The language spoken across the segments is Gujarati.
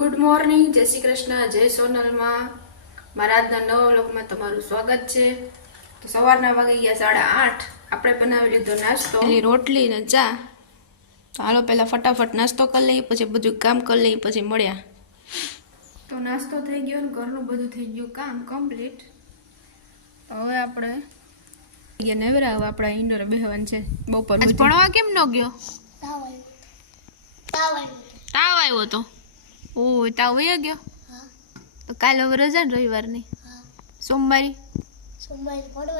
ગુડ મોર્નિંગ, જય શ્રી કૃષ્ણ, જય સોનલમાં મારા આજના નવા વ્લોગમાં તમારું સ્વાગત છે। તો સવારના વાગી ગયા 8:30। આપણે બનાવી લીધો નાસ્તો, રોટલી ને ચા। તો હાલો પહેલા ફટાફટ નાસ્તો કરી લઈએ, પછી બધું કામ કરી લઈએ, પછી મળ્યા। તો નાસ્તો થઈ ગયો ને ઘરનું બધું થઈ ગયું કામ કમ્પ્લીટ। તો હવે આપણે નેવરા આપણા ઇન્ડોર બેહવાનું છે બપોર। ભણવા કેમ ન ગયો? તાવ આવ્યો તો ઓય તાવ વયો ગયો? તો કાલે હવે રજા ને રવિવારની? સોમવારે ભણવા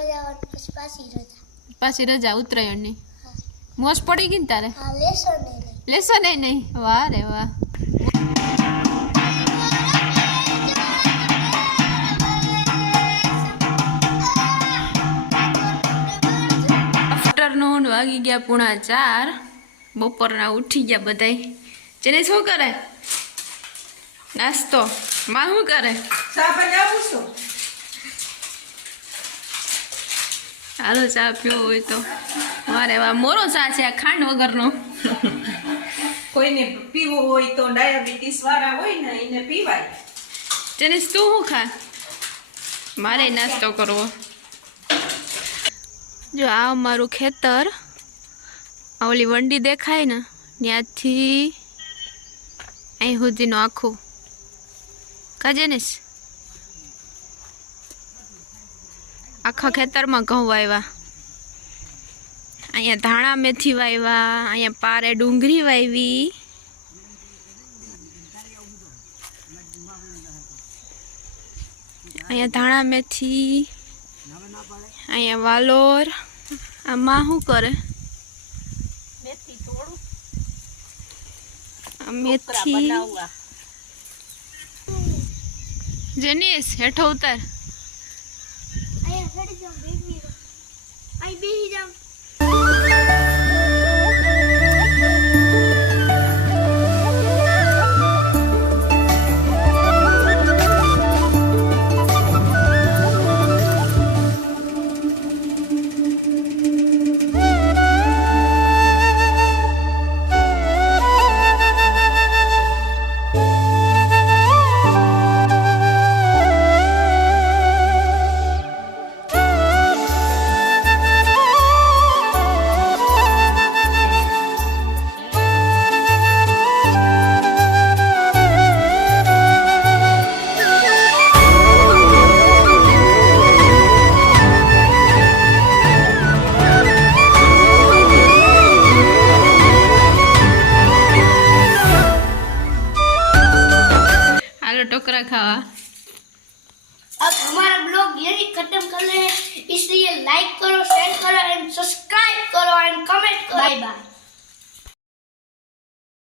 જવાનું, પછી પાછી રજા ઉત્તરાયણની। મોજ પડી ગઈ ને તારે? લેસન લેસન નહીં? વાહ રે વાહ। આફ્ટરનૂન વાગી ગયા 3:30। બપોરના ઉઠી ગયા બધાય। જેને શું કરે? નાસ્તો। માં શું કરે? ચા બનાવું છું। હાલો ચા પીવો હોય તો। મારે વા મોરો ચા છે, આ ખાંડ વગરનો। કોઈને પીવો હોય તો ડાયાબિટીસ વાળા હોય ને એને પીવાય। જેને તું શું ખા? મારે નાસ્તો કરવો। જો આ અમારું ખેતર, આ ઓલી વંડી દેખાય ને ત્યાંથી અહીં સુધીનો આખું કાજેનેસ આખા ખેતરમાં ઘઉં વાવ્યા। અહીંયા ધાણા મેથી વાવ્યા, અહીંયા પારે ડુંગળી વાવી, અહીંયા ધાણા મેથી, અહીંયા વાલોર। આમાં શું કરે? મેથી। જેનીસ હેઠો ઉતાર। અહીંયા ચડી જાઉં, અહીં બેસી જાઉં। टोकरा खावा। अब हमारा ब्लॉग यही खत्म कर रहे हैं, इसलिए लाइक करो, शेयर करो एंड सब्सक्राइब करो एंड कमेंट करो। Bye bye.